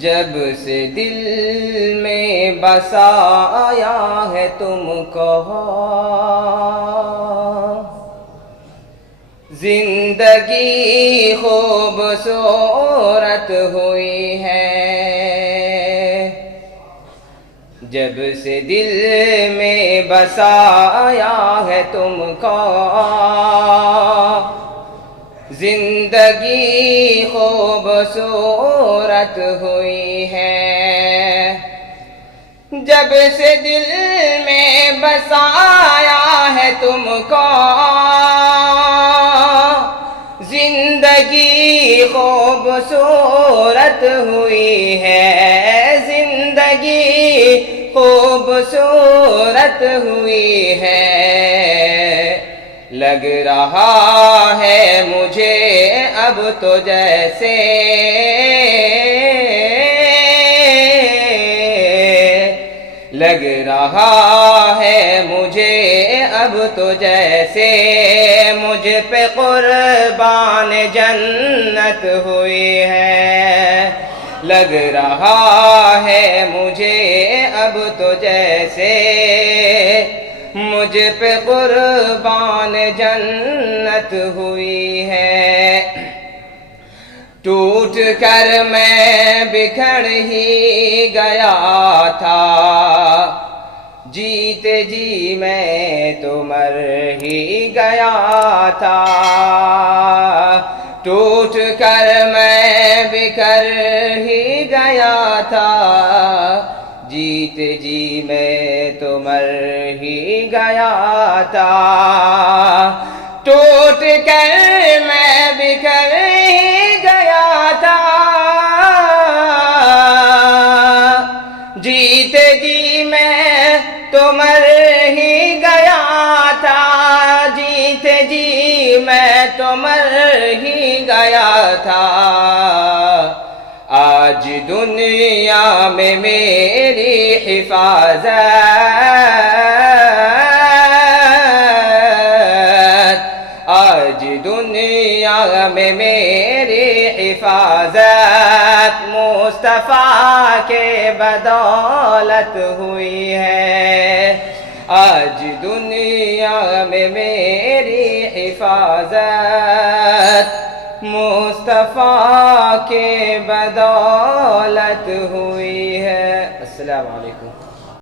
جب سے دل میں بسایا ہے تم کو، زندگی خوبصورت ہوئی ہے۔ جب سے دل میں بسایا ہے تم کو، زندگی خوبصورت ہوئی ہے۔ جب سے دل میں بسایا ہے تم کو، زندگی خوبصورت ہوئی ہے۔ زندگی خوبصورت ہوئی ہے۔ لگ رہا ہے مجھے اب تو جیسے لگ رہا ہے مجھے اب تو جیسے مجھ پہ قربان جنت ہوئی ہے۔ لگ رہا ہے مجھے اب تو جیسے مجھ پہ قربان جنت ہوئی ہے۔ ٹوٹ کر میں بکھر ہی گیا تھا، جیتے جی میں تو مر ہی گیا تھا۔ ٹوٹ کر میں بکھر ہی گیا تھا، جیتے جی میں تو مر ہی گیا تھا۔ ٹوٹ کر میں بکھر ہی گیا تھا، جیتے جی میں تو مر ہی گیا تھا۔ جیتے جی میں تو مر ہی گیا تھا۔ آج دنیا میں میری حفاظت، آج دنیا میں میری حفاظت مصطفیٰ کے بدولت ہوئی ہے۔ آج دنیا میں میری حفاظت مصطفیٰ کے بدولت ہوئی ہے۔ السلام علیکم۔